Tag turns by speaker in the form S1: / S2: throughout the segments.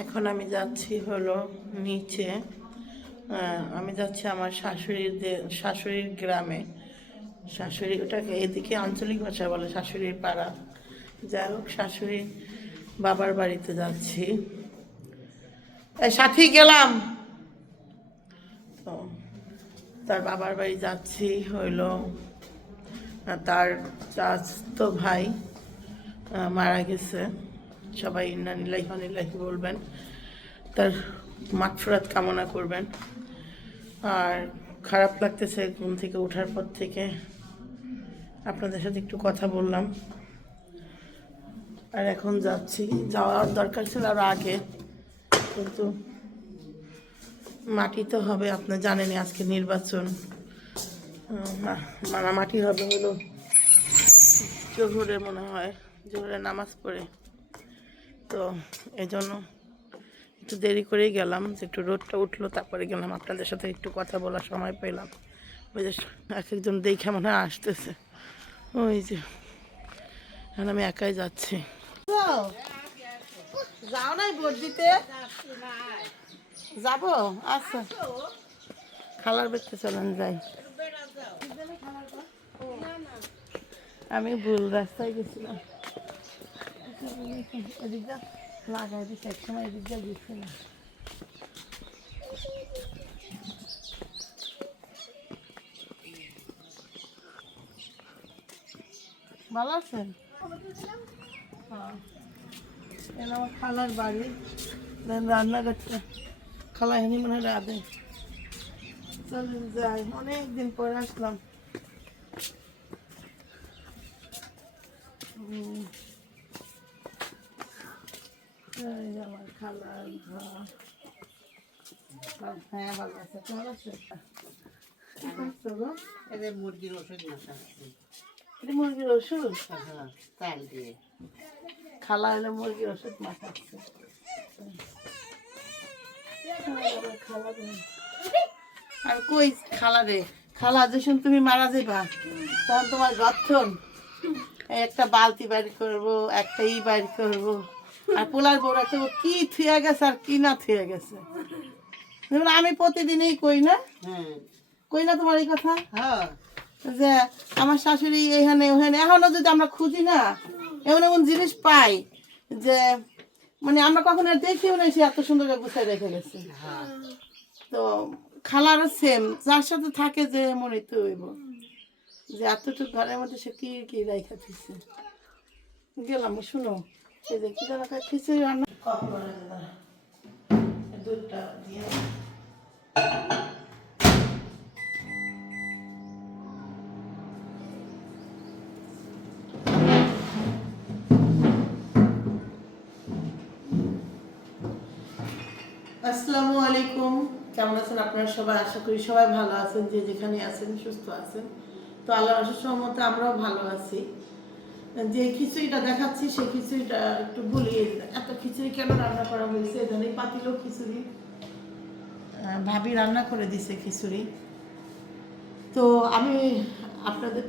S1: এখন আমি যাচ্ছি হলো নিচে আমি যাচ্ছি আমার শাশুড়ির শাশুড়ির গ্রামে। শাশুড়ি ওটাকে এদিকে আঞ্চলিক ভাষা বলে শাশুড়ির পাড়া। যাই হোক শাশুড়ি বাবার বাড়িতে যাচ্ছি। সাথী গেলাম। তো তার বাবার বাড়ি যাচ্ছি হইল তার চাচ তো ভাই মারা গেছে। সবাই ইন্নানিল্লাহি অনিল্লাহি বলবেন। তার মাগফিরাত কামনা করবেন। আর খারাপ লাগতেছে ঘুম থেকে ওঠার পর থেকে। আপনাদের সাথে একটু কথা বললাম। আর এখন যাচ্ছি। যাওয়ার দরকার ছিল আরও আগে। কিন্তু মাটি তো হবে আপনি জানেনই আজকে নির্বাচন। উম, মা- মানামাটি হবে হলো জোহরে মনে হয় জোহরে নামাজ পড়ে। তো এই জন্য একটু দেরি করেই গেলাম যে একটু রোদটা উঠল তারপরে গেলাম আপনাদের সাথে একটু কথা বলার সময় পেলাম। ওই যে এক একজন দেখে মনে হয় আসতেছে। ওই যে এখন আমি একাই যাচ্ছি। যাও নাই ভোট দিতে? যাব? আচ্ছা। খালার বেচতে চলেন যাই। আমি ভুল রাস্তায় গেছিলাম। এদিকটা লাগাই দিচ্ছে এক সময় এদিকটা গেছিলাম ভালো আছেন? হ্যাঁ। আমার খালার বাড়ি। দেন রান্নাঘরটা খালা এনে মনে রাধে। চলুন যাই। অনেক দিন পরে আসলাম হুম। এই যে আমার খালার ঘর
S2: মুরগির ওষুধ মাখাচ্ছি
S1: এটা মুরগির ওষুধ
S2: হ্যাঁ
S1: খালা হলে মুরগির ওষুধ মাখাচ্ছে। আর কই খালা রে খালা যখন তুমি মারা যাবা তখন তোমার গঠন একটা বালতি বাড়ি করব, একটা ই বাড়ি করব আর পোলার বউর তো কি থুয়ে গেছে আর কি না থুয়ে গেছে? আমি প্রতিদিনই কই না?
S2: হ্যাঁ।
S1: কই না তোমার এই কথা?
S2: হ্যাঁ।
S1: যে আমার শাশুড়ি এখানে ওখানে এখনও যদি আমরা খুঁজি না এমন এমন জিনিস পাই যে মানে আমরা কখনো আর দেখিও না সে এত সুন্দর করে গুছাই রেখে গেছে।
S2: হ্যাঁ।
S1: তো খালারও সেম যার সাথে থাকে যে মনে তো হইব। যে এতটুকু ঘরের মধ্যে সে কি কি রাইখা দিচ্ছে গেলাম শুনো। খিচুড়ি রান্না আসসালামু আলাইকুম। কেমন আছেন আপনারা সবাই? আশা করি সবাই ভালো আছেন, যে যেখানে আছেন, সুস্থ আছেন। তো আল্লাহ সহমতে আমরাও ভালো আছি। যে খিচুড়িটা দেখাচ্ছি, সেই খিচুড়িটা একটু বলি, এত খিচুড়ি কেন রান্না করা হয়েছে? এখানে পাতিলো খিচুড়ি। ভাবি রান্না করে দিছে খিচুড়ি। তো আমি আপনাদের,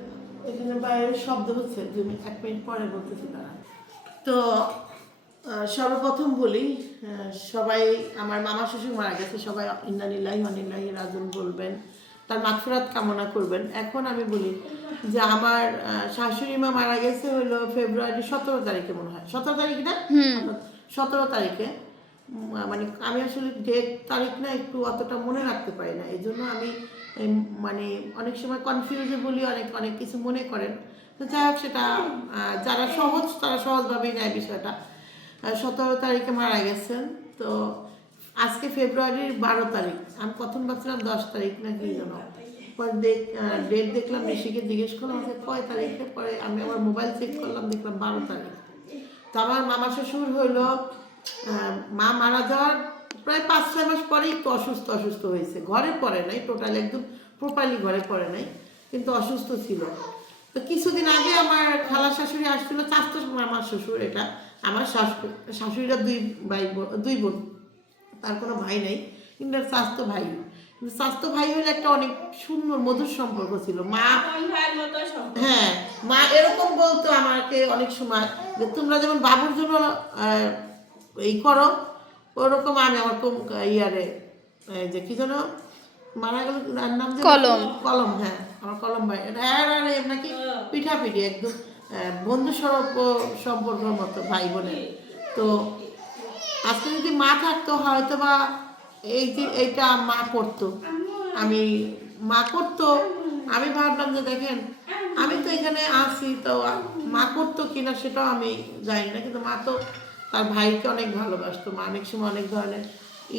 S1: এখানে বাইরের শব্দ হচ্ছে দুই এক মিনিট পরে বলতেছি তারা। তো সর্বপ্রথম বলি সবাই, আমার মামা শ্বশুর মারা গেছে, সবাই ইন্দানিল্লাহি অনিল্লাহি রাজুন বলবেন। তার মাগফিরাত কামনা করবেন। এখন আমি বলি যে আমার শাশুড়ি মা মারা গেছে হলো ফেব্রুয়ারি সতেরো তারিখে মনে হয়। সতেরো তারিখ না? সতেরো তারিখে। মানে আমি আসলে ডেট তারিখ না একটু অতটা মনে রাখতে পারি না। এই জন্য আমি মানে অনেক সময় কনফিউজে বলি অনেক অনেক কিছু মনে করেন। তো যাই হোক সেটা যারা সহজ তারা সহজভাবেই নেয় বিষয়টা। সতেরো তারিখে মারা গেছেন। তো আজকে ফেব্রুয়ারির বারো তারিখ। আমি প্রথম ভাবছিলাম দশ তারিখ না কি যেন। পরে দেখ ডেট দেখলাম ঋষিকে জিজ্ঞেস করলাম যে কয় তারিখে? পরে আমি আমার মোবাইল চেক করলাম, দেখলাম বারো তারিখ। তো আমার মামা শ্বশুর হইল মা মারা যাওয়ার প্রায় পাঁচ, ছয় মাস পরেই একটু অসুস্থ অসুস্থ হয়েছে। ঘরে পড়ে নাই টোটাল একদম প্রপারলি ঘরে পড়ে নাই, কিন্তু অসুস্থ ছিল। তো কিছুদিন আগে আমার খালা শাশুড়ি আসছিল চাষতো আমার শ্বশুর এটা। আমার শাশু শাশুড়িরা দুই ভাই দুই বোন। তার কোনো ভাই নেই কিন্তু স্বাস্থ্য ভাই। কিন্তু স্বাস্থ্য ভাই হলে একটা অনেক সুন্দর মধুর সম্পর্ক ছিল। মা হ্যাঁ মা এরকম বলতো আমাকে অনেক সময় যে তোমরা যেমন বাবুর জন্য আহ, এই করো ওরকম আমি আমার কম ইয়ারে যে কি যেন মারা গেল তার নাম
S3: কলম।
S1: কলম হ্যাঁ আমার কলম ভাই। এটা আর আর এ নাকি? পিঠাপিঠি একদম আহ, বন্ধু স্বরূপ সম্পর্কের মতো ভাই বোনের তো আজকে যদি মা থাকতো হয়তো বা এই যে এইটা মা করতো। আমি মা করতো। আমি ভাবলাম যে দেখেন, আমি তো এখানে আছি, তো মা করতো কিনা সেটাও আমি জানি না। কিন্তু মা তো তার ভাইকে অনেক ভালোবাসতো। মা অনেক সময় অনেক ধরনের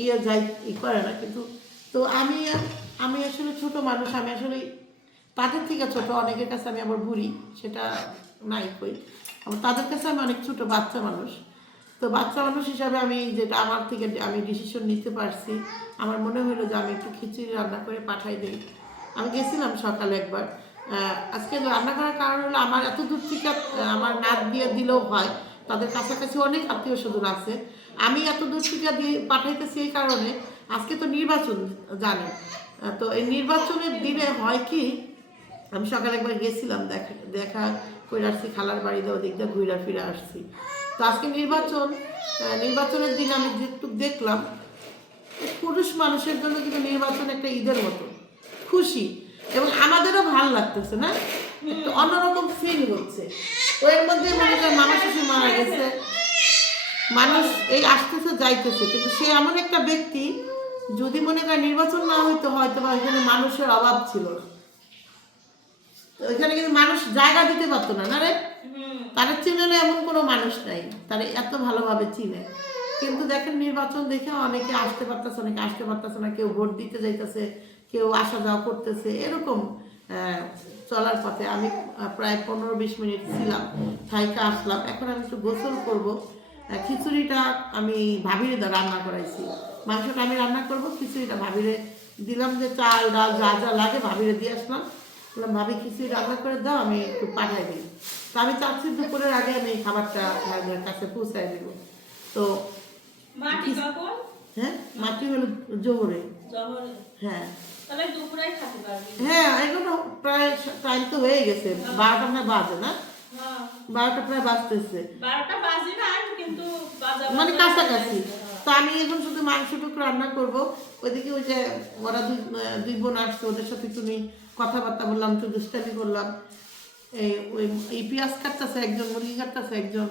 S1: ইয়ে যাই, ই করে না। কিন্তু তো আমি আমি আসলে ছোট মানুষ, আমি আসলে তাদের থেকে ছোট। অনেকের কাছে আমি আবার বুড়ি, সেটা নাই কই। তাদের কাছে আমি অনেক ছোট, বাচ্চা মানুষ। তো বাচ্চা মানুষ হিসাবে আমি যেটা আমার থেকে আমি ডিসিশন নিতে পারছি আমার মনে হলো যে আমি একটু খিচুড়ি রান্না করে পাঠাই দিই। আমি গেছিলাম সকালে একবার আজকে রান্না করার কারণ হলো আমার এত দূর থেকে আমার নাচ দিয়ে দিলেও হয় তাদের কাছাকাছি অনেক আত্মীয় স্বজন আছে। আমি এত দূর থেকে দিয়ে পাঠাইতেছি এই কারণে আজকে তো নির্বাচন আহ, তো এই নির্বাচনের দিনে হয় কি আমি সকালে একবার গেছিলাম দেখা দেখা করে আসছি খালার বাড়িতে ওদিক দিয়ে ঘুরে ফিরে আসছি। তো আজকে নির্বাচন আহ, নির্বাচনের দিন আমি যেটুকু দেখলাম পুরুষ মানুষের জন্য কিন্তু নির্বাচন একটা ঈদের মতো খুশি এবং আমাদেরও ভালো লাগতেছে না? একটু অন্যরকম ফিল হচ্ছে। তো এর মধ্যে মনে করেন মামা শ্বশুর মারা গেছে মানুষ এই আসতেছে যাইতেছে কিন্তু সে এমন একটা ব্যক্তি যদি মনে করেন নির্বাচন না হইতো হয়তো বা এখানে মানুষের অভাব ছিল। না তো এখানে কিন্তু মানুষ জায়গা দিতে পারতো না না রে? তারা চিনে না এমন কোনো মানুষ নাই। তারা এত ভালোভাবে চিনে। কিন্তু দেখেন নির্বাচন দেখে অনেকে আসতে পারতেছে অনেকে আসতে পারতেছে না, কেউ ভোট দিতে যাইতেছে, কেউ আসা যাওয়া করতেছে, এরকম চলার পথে। আমি প্রায় পনেরো বিশ মিনিট ছিলাম, থাইকা আসলাম। এখন আমি একটু গোসল করব। খিচুড়িটা আমি ভাবিরে রান্না করাইছি। মাংসটা আমি রান্না করব, খিচুড়িটা ভাবিরে দিলাম যে চাল, ডাল যা যা লাগে ভাবিরে দিয়ে আসলাম। বললাম, ভাবি, খিচুড়ি রান্না করে দাও, আমি একটু পাঠাই দিই। আমি চাচ্ছি দুপুরের আগে আমি এই খাবারটা ভাইদের কাছে পৌঁছাই দেবো। তো
S4: মাটি
S1: হ্যাঁ? মাটি হলো জোহরে। হ্যাঁ। হ্যাঁ এগুলো প্রায় টাইম তো হয়ে গেছে। বারোটা না বাজে না?
S4: হ্যাঁ।
S1: বারোটা প্রায় বাজতেছে। মানে কাছাকাছি।
S4: হয়ে।
S1: তো আমি এখন শুধু মাংসটুকু রান্না করব। ওইদিকে ওই যে ওরা দুই দুই বোন আসছে ওদের সাথে তুমি কথাবার্তা বললাম একটু দুষ্টামি করলাম। এই, ওই এই পেঁয়াজ কাটতেছে একজন, মুরগি কাটতেছে একজন।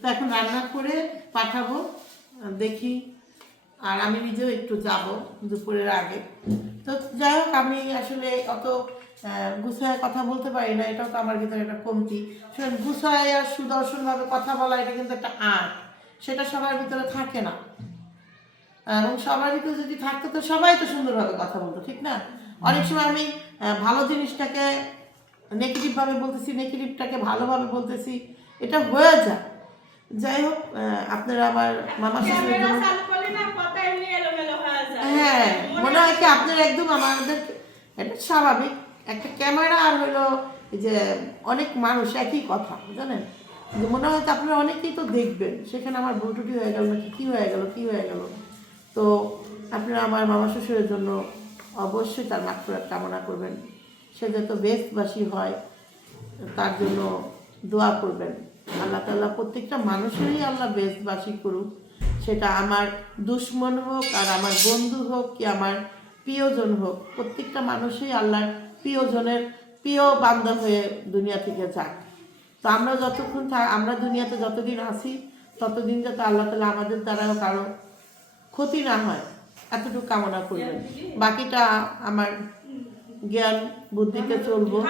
S1: তো এখন রান্না করে পাঠাবো, দেখি। আর আমি নিজেও একটু যাব দুপুরের আগে। তো যাই হোক, আমি আসলে অত গুছায় কথা বলতে পারি না, এটাও তো আমার ভিতরে একটা কমতি। শুনেন, গুছায় আর সুদর্শনভাবে কথা বলা, এটা কিন্তু একটা আর্ট। সেটা সবার ভিতরে থাকে না। এবং সবার ভিতরে যদি থাকতো, তো সবাই তো সুন্দরভাবে কথা বলতো, ঠিক না? অনেক সময় আমি ভালো জিনিসটাকে নেগেটিভ ভাবে বলতেছি নেগেটিভটাকে ভালোভাবে বলতেছি এটা হয়ে যায় যাই হোক আপনারা আমার মামা শ্বশুরের জন্য
S4: হয়ে
S1: মনে হয় কি আপনারা একদম আমাদের এটা স্বাভাবিক। একটা ক্যামেরা আর হলো যে অনেক মানুষ একই কথা জানেন যে মনে হয় তো আপনারা অনেকেই তো দেখবেন। সেখানে আমার ভুল টুটি হয়ে গেল নাকি কী হয়ে গেল কী হয়ে গেল? তো আপনারা আমার মামা শ্বশুরের জন্য অবশ্যই তার মাত্রার কামনা করবেন। সে যত বেস্টবাসী হয় তার জন্য দোয়া করবেন। আল্লাহ তাল্লাহ প্রত্যেকটা মানুষেরই আল্লাহ বেস্টবাসী করুক। সেটা আমার দুশ্মন হোক আর আমার বন্ধু হোক কি আমার প্রিয়জন হোক প্রত্যেকটা মানুষই আল্লাহর প্রিয়জনের প্রিয় বান্ধব হয়ে দুনিয়া থেকে যাক। তো আমরা যতক্ষণ থা- আমরা দুনিয়াতে যতদিন আছি ততদিন যাতে আল্লাহ তালা আমাদের দ্বারাও কারও ক্ষতি না হয় এতটুকু কামনা করবেন। বাকিটা আমার জ্ঞান বুদ্ধিতে চলবো।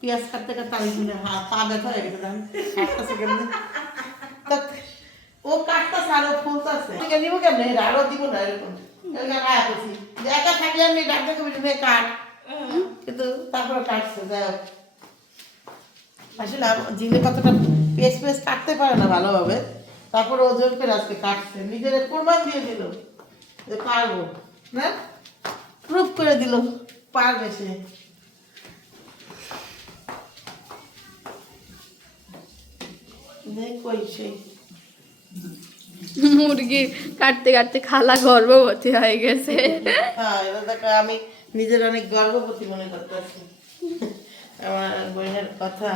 S1: পেঁয়াজ কাটতে কাটতে আমি শুনে হা পা ব্যথা হয়ে গেছে কাটতেছে কেমনি? ও কাটতেছে আর ও ফুলতেছে। ঠিক নিব কেমনে? এটা আরও দিব না এরকম। করছি। একা থাকলে আমি ডাক্তার কবি কাট। কিন্তু তারপরে কাটছে যাই হোক। আসলে আম- জিলে কতটা পেঁয়াজ পেঁয়াজ কাটতে পারে না ভালোভাবে তারপরে ওজন করে আজকে কাটছে। নিজের কোরবান দিয়ে দিল যে পারব না? প্রুফ করে দিল। কই সেই
S3: মুরগি কাটতে কাটতে খালা গর্ভবতী হয়ে গেছে।
S1: হ্যাঁ আমি নিজের অনেক গর্ববতী মনে করতেছি। আমার বোনের কথা।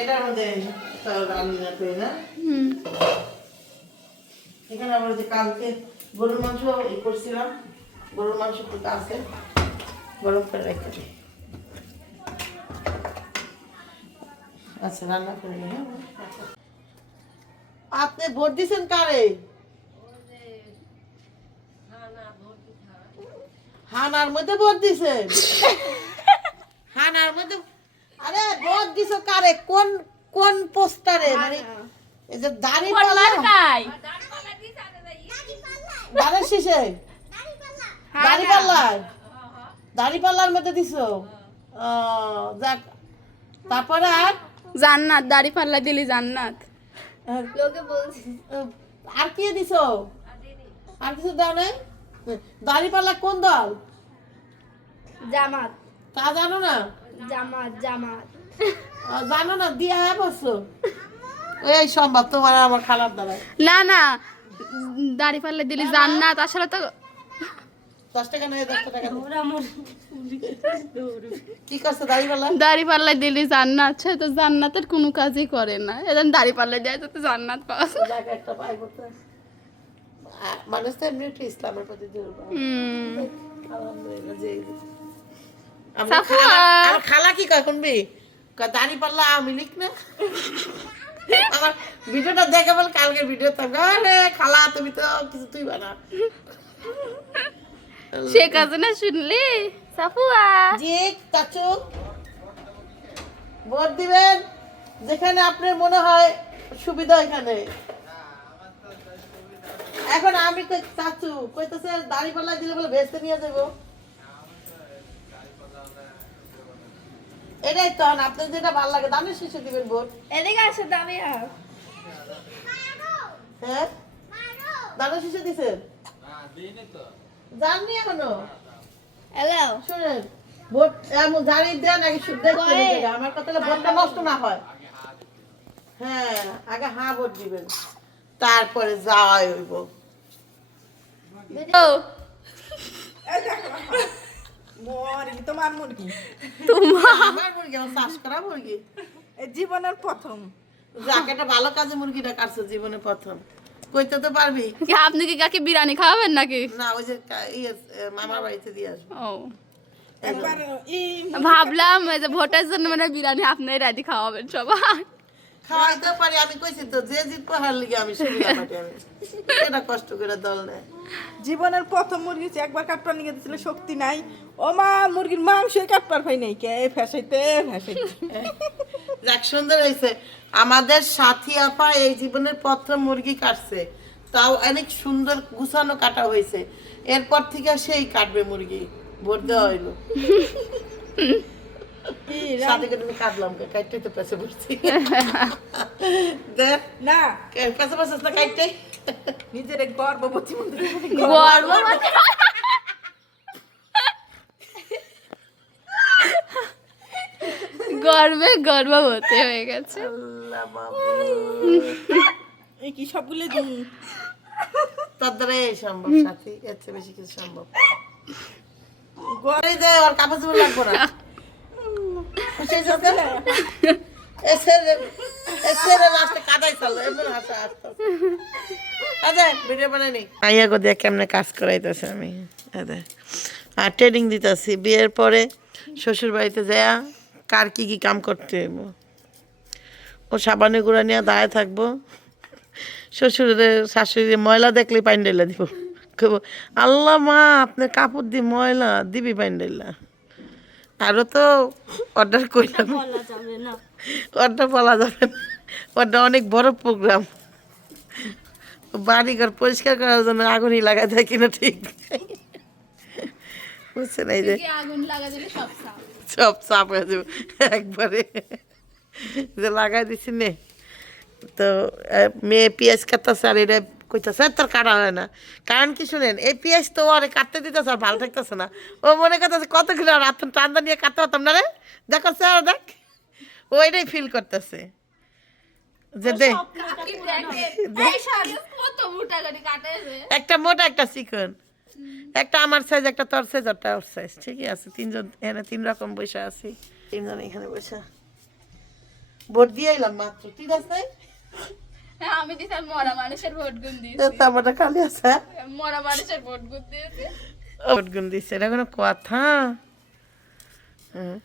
S1: এটার মধ্যে রান্না করি না। এখানে আমরা যে কালকে গরুর মাংস ই করছিলাম গরুর মাংস আছে। গরম করে রেখে দিই। আচ্ছা রান্না করে নিই হ্যাঁ। আপনি ভোট দিছেন কারে? হানার মধ্যে ভোট দিছেন? হানার মধ্যে আরে ভোট দিছো কারে? কোন কোন পোস্টারে? মানে এই যে দাড়ি পালা দাঁড়ের শেষে? দাড়ি পাল্লায়। দাড়ি পাল্লার মধ্যে দিছো? যাক। তারপরে আর?
S3: জান্নাত দাড়ি পাল্লা দিলি জান্নাত।
S1: আর আর কি দিছো? আর কিছু দাও নাই? দাড়ি পাল্লা কোন দল?
S3: জামাত।
S1: তা জানো না?
S3: জামাত জামাত।
S1: জানো না দিয়া হ্যাঁ বসছো এই সম্ভব তোমার আমার খালার দ্বারা
S3: না না দাড়ি পাল্লা দিলি জান্নাত। আসলে তো
S1: দশ টাকা নয় দশ টাকা কি করছ দাড়ি পাল্লা?
S3: দাড়ি পাল্লা দিলি জান্নাত। সে তো জান্নাতের কোনো কাজই করে না। এদের দাড়ি পাল্লা দেয় তো জান্নাত পাওয়া
S1: মানুষ তো এমনি একটু ইসলামের প্রতি আমার খালা- কি কয় শুনবি? দাড়ি পাল্লা আওয়ামী লীগ না। আমার ভিডিওটা দেখে বল কালকে ভিডিও থাকবে আরে খালা তুমি তো কিছু তুই বানা
S3: সে কাজ না শুনলি? সাফুয়া।
S1: জি চাচু। ভোট দিবেন যেখানে আপনার মনে হয় সুবিধা এখানে এখন আমি কই চাচু কইতেছে দাড়ি পাল্লা দিলে বলে ভেস্তে নিয়ে যাব এটাই তো আপনার যেটা ভালো লাগে দামের শেষে দিবেন ভোট।
S3: এদিকে আসে দাবি
S1: হ্যাঁ? দামের শেষে দিছেন? জাননি এখনও?
S3: হ্যালো।
S1: শুনেন ভোট এমন জানি দেন আগে শুদ্ধ আমার কথা ভোটটা নষ্ট না হয়। হ্যাঁ আগে ভোট দিবেন তারপরে যাওয়াই হইব।
S5: মুরগি তোমার মুরগি
S1: আমার চাষ করা মুরগি।
S5: এই জীবনের প্রথম।
S1: যাকে একটা ভালো কাজে মুরগিটা কাটছো জীবনে প্রথম। কইতে তো পারবি।
S3: আপনি কি কাকে বিরিয়ানি খাওয়াবেন নাকি?
S1: না ওই যে মামার বাড়িতে দিয়ে আসব।
S3: ও। ভাবলাম ভোটের জন্য মানে বিরিয়ানি আপনি রেডি খাওয়াবেন সবাই।
S1: খাওয়াইতে পারি আমি কইছি তো যে জিতবো হার লিগে আমি সুবিধা পাটি আমি। এটা কষ্ট করে দল নেয়।
S5: জীবনের প্রথম মুরগি একবার কাটবার নিয়ে দিছিল শক্তি নাই। ও মা মুরগির মাংস কাটবার হয় নাই কে? ফেসাইতে ফেসাইতে।
S1: যাক সুন্দর হয়েছে। আমাদের সাথী আপা এই জীবনের প্রথম মুরগি কাটছে। তাও অনেক সুন্দর গুছানো কাটা হয়েছে। এরপর থেকে সেই কাটবে মুরগি ভোট দেওয়া হইল।
S5: নিজের গর্ভবতী মনে
S3: গর্ভবতী গর্বে গর্ভবতী হয়ে। গেছে।
S5: এই কি সবগুলো দিন
S1: তোর দ্বারা এই সম্ভব সাথী এর চেয়ে বেশি কিছু সম্ভব।
S5: গর্ভ
S1: এই যে ওর কাপড় চোপড় লাগবো না। খুশি হয়েছিস তো? এসে রে- এসে রে লাস্টে কাদাই চলো, এমন হাসা হাসতো। আদে, ভিডিও বানাই নি। আইয়া গো দিয়ে কেমনে কাজ আমি আর ট্রেনিং বিয়ের পরে শ্বশুর বাড়িতে কার কি কি কাম করতে হইব ও সাবানে গুঁড়া নিয়ে দাঁড়ায় থাকব শ্বশুরের শাশুড়ি ময়লা দেখলে পাইন ডাইলা দিব আল্লাহ মা আপনার কাপড় দি ময়লা দিবি পাইন ডাইলা আরও তো অর্ডার করলাম অর্ডার বলা যাবে না। ওটা অনেক বড় প্রোগ্রাম। বাড়িঘর পরিষ্কার করার জন্য আগুনই লাগাই দেয় কিনা ঠিক বুঝছেন এই যে।
S3: সব সাপ
S1: চাপ হয়ে যাবে একবারে। যে লাগাই দিছি নে। তো মেয়ে পেঁয়াজ কাটতেছে আর এটা কইতেছে "আর তোর কাটা হয় না। কারণ কি শুনেন এই পেঁয়াজ তো আরে কাটতে দিতেছে আর ভালো থাকতেছে না। ও মনে করতেছে কত কিলো রাত টান্দা নিয়ে কাটতে পারতাম না রে। দেখো স্যার দেখ। ও এটাই ফিল করতেছে। যে দে।
S3: কত মোটা
S1: একটা মোটা একটা চিকন। একটা আমার সাইজ একটা তোর সাইজ একটা ওর সাইজ ঠিকই আছে তিনজন এখানে তিন রকম বসে আছি। তিনজন এখানে বসে। ভোট দিয়ে এলাম মাত্র ঠিক আছে?
S3: আমি দিছি মরা মানুষের ভোট গুণ দিয়েছি।
S1: খালি আছে।
S3: মরা মানুষের ভোট গুণ দিয়েছি।
S1: ভোট গুণ দিয়েছে এটা কোনো কথা। হ্যাঁ।